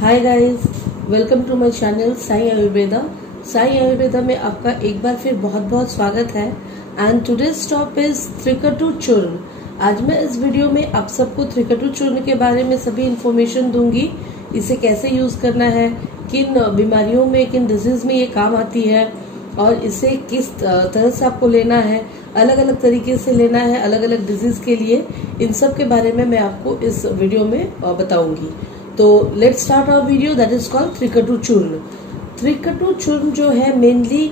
Hi guys, welcome to my channel Sai Ayurveda. Sai Ayurveda में आपका एक बार फिर बहुत बहुत स्वागत है। And today's stop is Trikatu churna. आज मैं इस वीडियो में आप सबको त्रिकटु चूर्ण के बारे में सभी इन्फॉर्मेशन दूंगी। इसे कैसे यूज करना है, किन बीमारियों में, किन डिजीज में ये काम आती है और इसे किस तरह से आपको लेना है, अलग अलग तरीके से लेना है अलग अलग डिजीज के लिए। इन सब के बारे में मैं आपको इस वीडियो में बताऊंगी। तो let's start our video that is called Trikatu churna. Trikatu चूर्ण जो है मेनली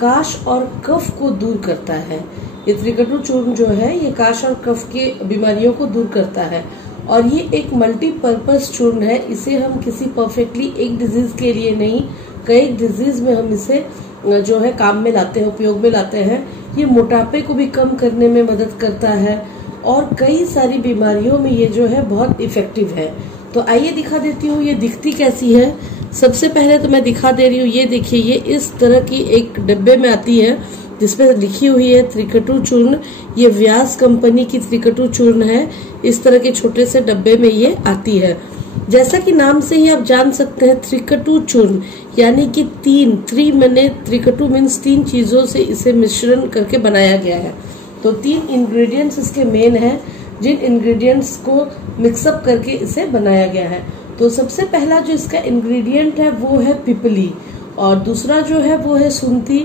काश और कफ को दूर करता है। ये त्रिकटु चूर्ण जो है ये काश और कफ के बीमारियों को दूर करता है और ये एक मल्टीपर्पज चूर्ण है। इसे हम किसी परफेक्टली एक डिजीज के लिए नहीं, कई डिजीज में हम इसे जो है काम में लाते हैं, उपयोग में लाते हैं। ये मोटापे को भी कम करने में मदद करता है और कई सारी बीमारियों में ये जो है बहुत इफेक्टिव है। तो आइए दिखा देती हूँ ये दिखती कैसी है। सबसे पहले तो मैं दिखा दे रही हूँ, ये देखिए, ये इस तरह की एक डिब्बे में आती है जिसपे लिखी हुई है त्रिकटु चूर्ण। ये व्यास कंपनी की त्रिकटु चूर्ण है। इस तरह के छोटे से डब्बे में ये आती है। जैसा कि नाम से ही आप जान सकते हैं, त्रिकटु चूर्ण यानी कि थ्री मैंने त्रिकटु मीन्स 3 चीजों से इसे मिश्रण करके बनाया गया है। तो 3 इंग्रेडिएंट्स इसके मेन है, जिन इंग्रेडिएंट्स को मिक्सअप करके इसे बनाया गया है। तो सबसे पहला जो इसका इंग्रेडिएंट है वो है पिपली, और दूसरा जो है वो है सुंठी,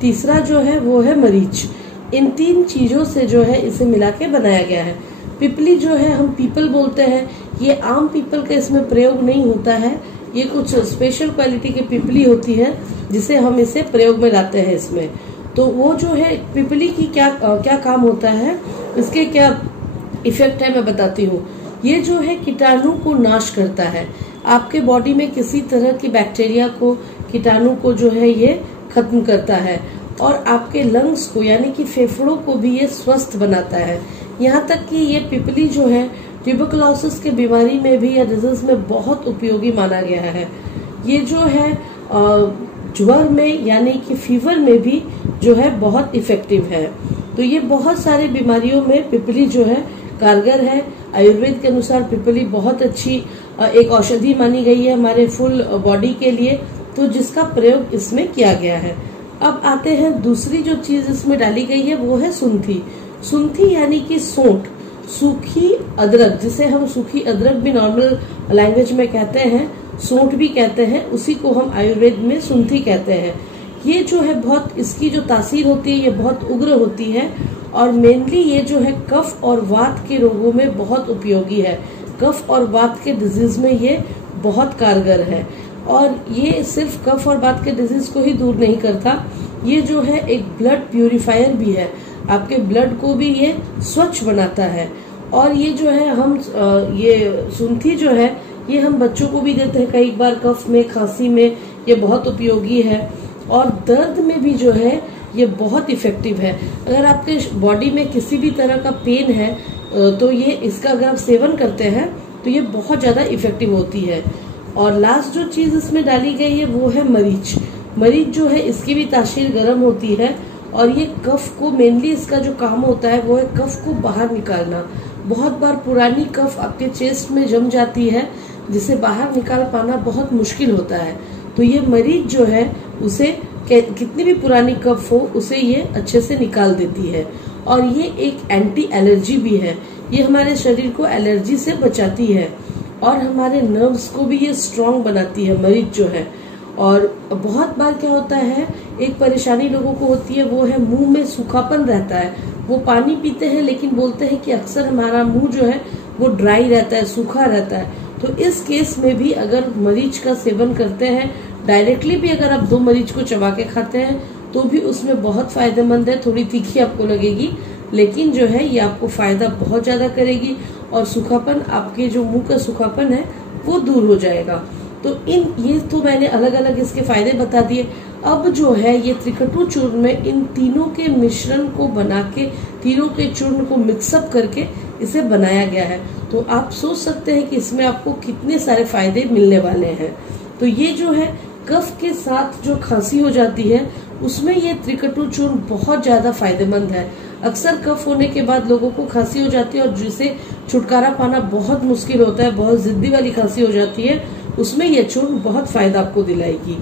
तीसरा जो है वो है मरीच। इन 3 चीजों से जो है इसे मिला के बनाया गया है। पिपली जो है हम पीपल बोलते हैं, ये आम पीपल का इसमें प्रयोग नहीं होता है। ये कुछ स्पेशल क्वालिटी की पिपली होती है जिसे हम इसे प्रयोग में लाते हैं इसमें। तो वो जो है पिपली की क्या काम होता है, इसके क्या इफेक्ट है मैं बताती हूँ। ये जो है कीटाणु को नाश करता है, आपके बॉडी में किसी तरह की बैक्टीरिया को, कीटाणु को जो है ये खत्म करता है और आपके लंग्स को यानी कि फेफड़ों को भी ये स्वस्थ बनाता है। यहाँ तक कि ये पिपली जो है ट्यूबरकुलोसिस के बीमारी में भी या डिजीज में बहुत उपयोगी माना गया है। ये जो है ज्वर में यानी कि फीवर में भी जो है बहुत इफेक्टिव है। तो ये बहुत सारी बीमारियों में पिपली जो है कारगर है। आयुर्वेद के अनुसार पिपली बहुत अच्छी एक औषधि मानी गई है हमारे फुल बॉडी के लिए, तो जिसका प्रयोग इसमें किया गया है। अब आते हैं दूसरी जो चीज इसमें डाली गई है वो है सुंठी। सुंठी यानी कि सोंठ, सूखी अदरक, जिसे हम सूखी अदरक भी नॉर्मल लैंग्वेज में कहते हैं, सोंठ भी कहते हैं, उसी को हम आयुर्वेद में सुंठी कहते हैं। ये जो है बहुत, इसकी जो तासीर होती है ये बहुत उग्र होती है और मेनली ये जो है कफ और वात के रोगों में बहुत उपयोगी है। कफ और वात के डिजीज में ये बहुत कारगर है और ये सिर्फ कफ और वात के डिजीज को ही दूर नहीं करता, ये जो है एक ब्लड प्यूरिफायर भी है। आपके ब्लड को भी ये स्वच्छ बनाता है। और ये जो है हम ये सुंठी जो है ये हम बच्चों को भी देते हैं कई बार, कफ में, खांसी में ये बहुत उपयोगी है। और दर्द में भी जो है ये बहुत इफेक्टिव है। अगर आपके बॉडी में किसी भी तरह का पेन है तो ये इसका अगर आप सेवन करते हैं तो ये बहुत ज्यादा इफेक्टिव होती है। और लास्ट जो चीज इसमें डाली गई है वो है मरीच। मरीच जो है इसकी भी तासीर गर्म होती है और ये कफ को, मेनली इसका जो काम होता है वो है कफ को बाहर निकालना। बहुत बार पुरानी कफ आपके चेस्ट में जम जाती है जिसे बाहर निकाल पाना बहुत मुश्किल होता है। तो ये मरीच जो है उसे, कितनी भी पुरानी कफ हो उसे ये अच्छे से निकाल देती है। और ये एक एंटी एलर्जी भी है, ये हमारे शरीर को एलर्जी से बचाती है और हमारे नर्व्स को भी ये स्ट्रांग बनाती है मरीच जो है। और बहुत बार क्या होता है, एक परेशानी लोगों को होती है वो है मुंह में सूखापन रहता है। वो पानी पीते हैं लेकिन बोलते हैं कि अक्सर हमारा मुंह जो है वो ड्राई रहता है, सूखा रहता है। तो इस केस में भी अगर मरीच का सेवन करते हैं, डायरेक्टली भी अगर आप 2 मरीच को चबा के खाते हैं तो भी उसमें बहुत फायदेमंद है। थोड़ी तीखी आपको लगेगी लेकिन जो है ये आपको फायदा बहुत ज्यादा करेगी और सूखापन, आपके जो मुंह का सूखापन है वो दूर हो जाएगा। तो ये तो मैंने अलग अलग इसके फायदे बता दिए। अब जो है ये त्रिकटु चूर्ण में इन तीनों के मिश्रण को बना के, तीनों के चूर्ण को मिक्सअप करके इसे बनाया गया है। तो आप सोच सकते हैं कि इसमें आपको कितने सारे फायदे मिलने वाले हैं। तो ये जो है कफ के साथ जो खांसी हो जाती है उसमें ये त्रिकटु चूर्ण बहुत ज्यादा फायदेमंद है। अक्सर कफ होने के बाद लोगों को खांसी हो जाती है और जिसे छुटकारा पाना बहुत मुश्किल होता है, बहुत जिद्दी वाली खांसी हो जाती है, उसमें ये चूर्ण बहुत फायदा आपको दिलाएगी।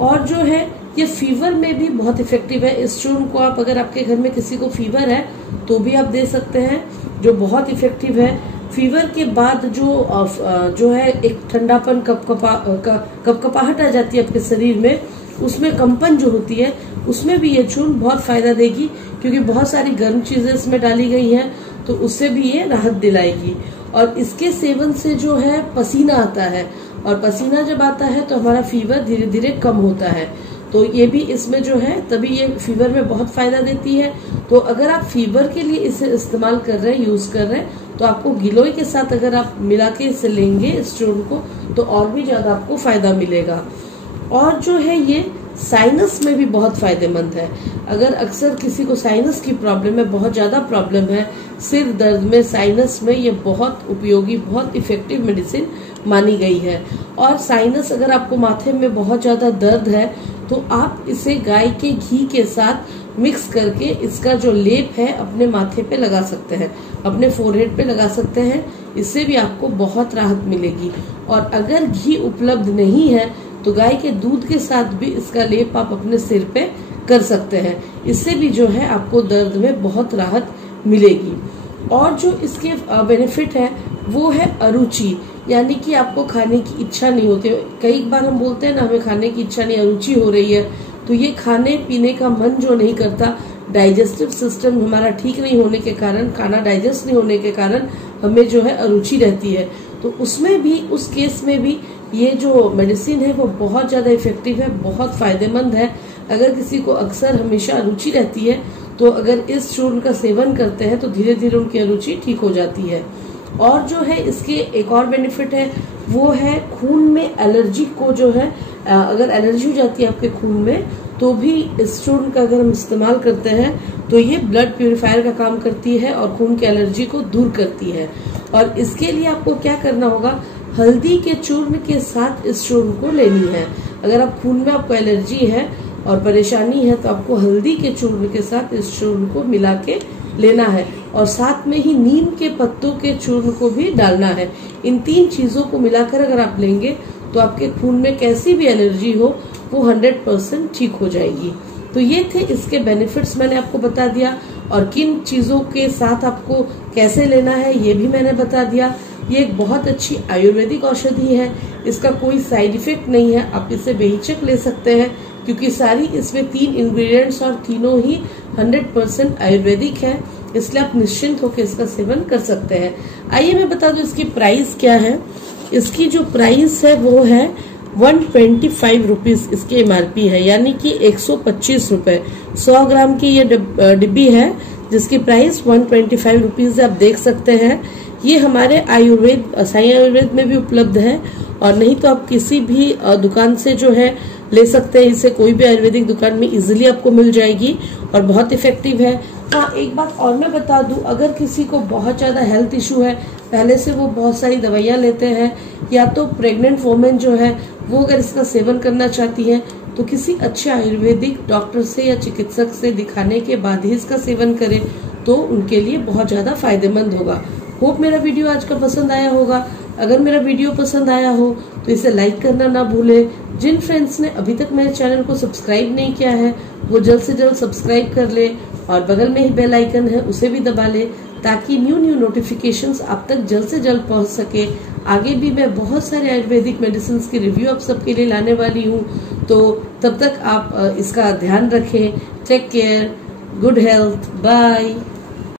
और जो है ये फीवर में भी बहुत इफेक्टिव है। इस चूर्ण को आप अगर आपके घर में किसी को फीवर है तो भी आप दे सकते हैं, जो बहुत इफेक्टिव है। फीवर के बाद जो है एक ठंडापन कपकपाहट आ जाती है आपके शरीर में, उसमें कंपन जो होती है उसमें भी ये चूर्ण बहुत फायदा देगी, क्योंकि बहुत सारी गर्म चीजें इसमें डाली गई हैं, तो उससे भी ये राहत दिलाएगी। और इसके सेवन से जो है पसीना आता है, और पसीना जब आता है तो हमारा फीवर धीरे धीरे कम होता है। तो ये भी इसमें जो है तभी ये फीवर में बहुत फायदा देती है। तो अगर आप फीवर के लिए इसे इस्तेमाल कर रहे हैं, यूज कर रहे हैं, तो आपको गिलोय के साथ अगर आप मिला के इसे लेंगे इस चूर्ण को, तो और भी ज्यादा आपको फायदा मिलेगा। और जो है ये साइनस में भी बहुत फायदेमंद है। अगर अक्सर किसी को साइनस की प्रॉब्लम है, बहुत ज्यादा प्रॉब्लम है सिर दर्द में, साइनस में, ये बहुत उपयोगी, बहुत इफेक्टिव मेडिसिन मानी गई है। और साइनस अगर आपको माथे में बहुत ज्यादा दर्द है तो आप इसे गाय के घी के साथ मिक्स करके इसका जो लेप है अपने माथे पे लगा सकते हैं, अपने फोरहेड पे लगा सकते हैं। इससे भी आपको बहुत राहत मिलेगी। और अगर घी उपलब्ध नहीं है तो गाय के दूध के साथ भी इसका लेप आप अपने सिर पे कर सकते हैं। इससे भी जो है आपको दर्द में बहुत राहत मिलेगी। और जो इसके बेनिफिट है वो है अरुचि, यानी कि आपको खाने की इच्छा नहीं होती। कई बार हम बोलते हैं ना, हमें खाने की इच्छा नहीं, अरुचि हो रही है, तो ये खाने पीने का मन जो नहीं करता, डाइजेस्टिव सिस्टम हमारा ठीक नहीं होने के कारण, खाना डाइजेस्ट नहीं होने के कारण हमें जो है अरुचि रहती है। तो उसमें भी, उस केस में भी ये जो मेडिसिन है वो बहुत ज्यादा इफेक्टिव है, बहुत फायदेमंद है। अगर किसी को अक्सर हमेशा अरुचि रहती है तो अगर इस चूर्ण का सेवन करते हैं तो धीरे धीरे उनकी अरुचि ठीक हो जाती है। और जो है इसके एक और बेनिफिट है वो है खून में एलर्जी को जो है, अगर एलर्जी हो जाती है आपके खून में तो भी इस चूर्ण का अगर हम इस्तेमाल करते हैं तो ये ब्लड प्यूरिफायर का काम करती है और खून की एलर्जी को दूर करती है। और इसके लिए आपको क्या करना होगा, हल्दी के चूर्ण के साथ इस चूर्ण को लेनी है। अगर आप खून में आपको एलर्जी है और परेशानी है तो आपको हल्दी के चूर्ण के साथ इस चूर्ण को मिला के लेना है, और साथ में ही नीम के पत्तों के चूर्ण को भी डालना है। इन 3 चीजों को मिलाकर अगर आप लेंगे तो आपके खून में कैसी भी एलर्जी हो वो 100% ठीक हो जाएगी। तो ये थे इसके बेनिफिट्स, मैंने आपको बता दिया। और किन चीजों के साथ आपको कैसे लेना है ये भी मैंने बता दिया। ये एक बहुत अच्छी आयुर्वेदिक औषधि है, इसका कोई साइड इफेक्ट नहीं है, आप इसे बेहिचक ले सकते हैं, क्योंकि सारी इसमें 3 इंग्रेडिएंट्स और तीनों ही 100% आयुर्वेदिक है, इसलिए आप निश्चिंत होकर इसका सेवन कर सकते हैं। आइए मैं बता दूं इसकी प्राइस क्या है। इसकी जो प्राइस है वो है 125 रुपीज इसकी MRP है, यानी कि 125 रुपए। 100 ग्राम की ये डिब्बी है जिसकी प्राइस 125 रुपीज आप देख सकते हैं। ये हमारे साई आयुर्वेद में भी उपलब्ध है, और नहीं तो आप किसी भी दुकान से जो है ले सकते हैं। इसे कोई भी आयुर्वेदिक दुकान में इजीली आपको मिल जाएगी और बहुत इफेक्टिव है। हाँ, एक बात और मैं बता दूं, अगर किसी को बहुत ज्यादा हेल्थ इशू है, पहले से वो बहुत सारी दवाइयां लेते हैं, या तो प्रेग्नेंट वुमेन जो है वो अगर इसका सेवन करना चाहती है तो किसी अच्छे आयुर्वेदिक डॉक्टर से या चिकित्सक से दिखाने के बाद ही इसका सेवन करें, तो उनके लिए बहुत ज्यादा फायदेमंद होगा। होप मेरा वीडियो आज का पसंद आया होगा। अगर मेरा वीडियो पसंद आया हो तो इसे लाइक करना ना भूले। जिन फ्रेंड्स ने अभी तक मेरे चैनल को सब्सक्राइब नहीं किया है वो जल्द से जल्द सब्सक्राइब कर ले, और बगल में ही बेल आइकन है उसे भी दबा ले, ताकि न्यू नोटिफिकेशंस आप तक जल्द से जल्द पहुंच सके। आगे भी मैं बहुत सारे आयुर्वेदिक मेडिसिन की रिव्यू आप सबके लिए लाने वाली हूँ, तो तब तक आप इसका ध्यान रखें। Take care, good health, bye.